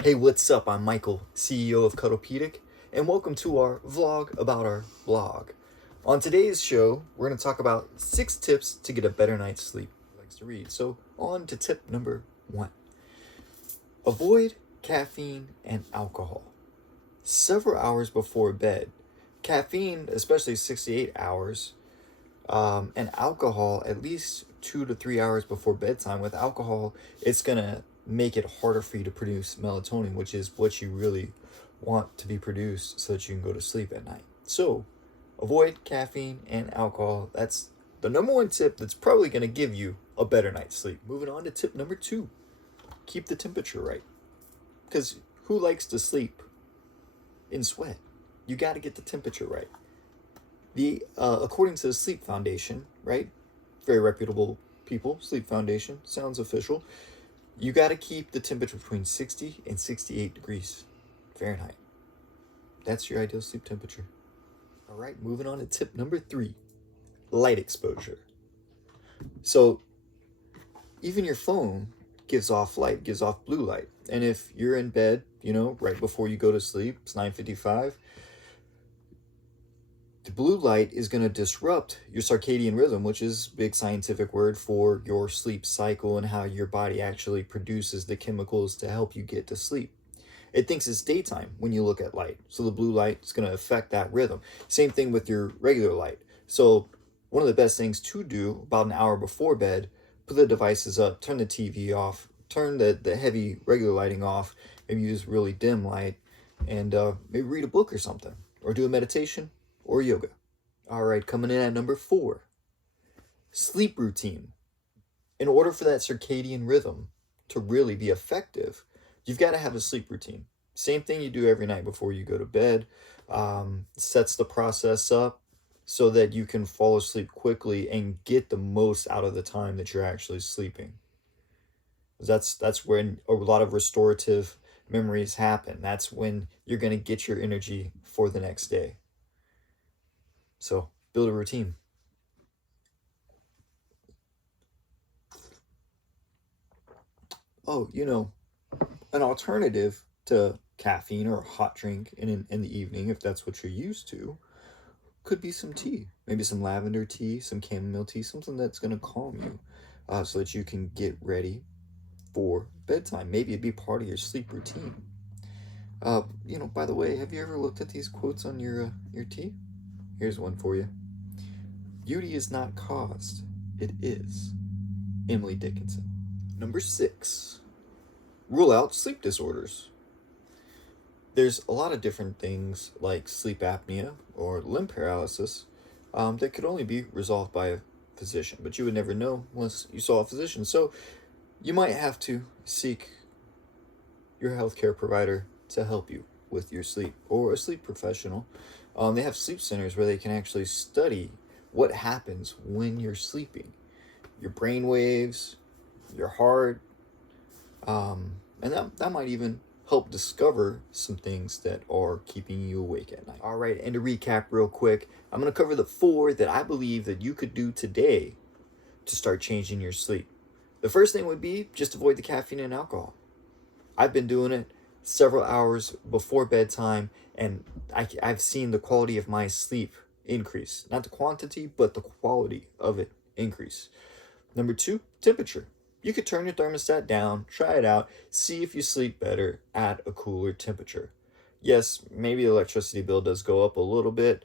Hey, what's up? I'm Michael, CEO of Cuddlepedic, and welcome to our vlog about our blog. On today's show, we're going to talk about 6 tips to get a better night's sleep. He likes to read. So, on to tip number 1. Avoid caffeine and alcohol. Several hours before bed. Caffeine, especially 68 hours, and alcohol at least 2 to 3 hours before bedtime. With alcohol, it's going to make it harder for you to produce melatonin, which is what you really want to be produced so that you can go to sleep at night. So avoid caffeine and alcohol. That's the number 1 tip that's probably going to give you a better night's sleep. Moving on to tip number 2. Keep the temperature right. Because who likes to sleep in sweat? You got to get the temperature right. According to the Sleep Foundation, right? Very reputable people, Sleep Foundation, sounds official. You got to keep the temperature between 60 and 68 degrees Fahrenheit. That's your ideal sleep temperature. All right, moving on to tip number 3, light exposure. So even your phone gives off light, gives off blue light. And if you're in bed, right before you go to sleep, it's 9:55, the blue light is going to disrupt your circadian rhythm, which is a big scientific word for your sleep cycle and how your body actually produces the chemicals to help you get to sleep. It thinks it's daytime when you look at light. So the blue light is going to affect that rhythm. Same thing with your regular light. So one of the best things to do about an hour before bed, put the devices up, turn the TV off, turn the heavy regular lighting off, maybe use really dim light, and maybe read a book or something, or do a meditation or yoga. All right, coming in at number 4, sleep routine. In order for that circadian rhythm to really be effective, you've got to have a sleep routine. Same thing you do every night before you go to bed. Sets the process up so that you can fall asleep quickly and get the most out of the time that you're actually sleeping. That's when a lot of restorative memories happen. That's when you're going to get your energy for the next day. So build a routine. Oh, an alternative to caffeine or a hot drink in the evening, if that's what you're used to, could be some tea. Maybe some lavender tea, some chamomile tea, something that's going to calm you so that you can get ready for bedtime. Maybe it'd be part of your sleep routine. By the way, have you ever looked at these quotes on your tea? Here's one for you. Beauty is not caused, it is. Emily Dickinson. Number 6, rule out sleep disorders. There's a lot of different things like sleep apnea or limb paralysis that could only be resolved by a physician, but you would never know unless you saw a physician. So you might have to seek your healthcare provider to help you with your sleep, or a sleep professional. They have sleep centers where they can actually study what happens when you're sleeping, your brain waves, your heart, and that might even help discover some things that are keeping you awake at night. All right, and to recap real quick, I'm going to cover the 4 that I believe that you could do today to start changing your sleep. The first thing would be just avoid the caffeine and alcohol. I've been doing it several hours before bedtime, and I've seen the quality of my sleep increase. Not the quantity, but the quality of it increase. Number 2, temperature. You could turn your thermostat down, try it out, see if you sleep better at a cooler temperature. Yes, maybe the electricity bill does go up a little bit,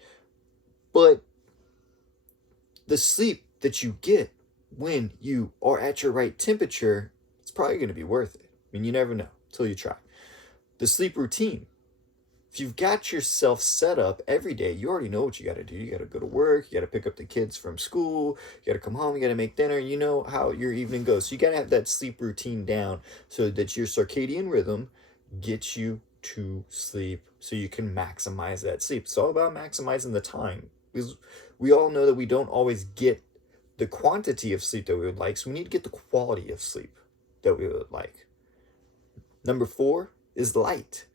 but the sleep that you get when you are at your right temperature, it's probably going to be worth it. I mean, you never know until you try. The sleep routine. If you've got yourself set up every day, you already know what you got to do. You got to go to work, you got to pick up the kids from school, you got to come home, you got to make dinner, you know how your evening goes. So you got to have that sleep routine down so that your circadian rhythm gets you to sleep so you can maximize that sleep. It's all about maximizing the time, because we all know that we don't always get the quantity of sleep that we would like, so we need to get the quality of sleep that we would like. Number 4 is light.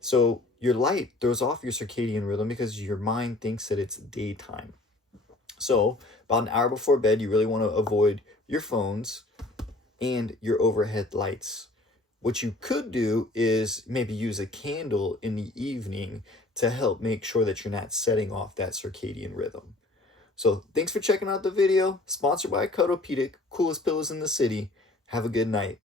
So your light throws off your circadian rhythm because your mind thinks that it's daytime. So about an hour before bed, you really want to avoid your phones and your overhead lights. What you could do is maybe use a candle in the evening to help make sure that you're not setting off that circadian rhythm. So thanks for checking out the video. Sponsored by Cutopedic, coolest pillows in the city. Have a good night.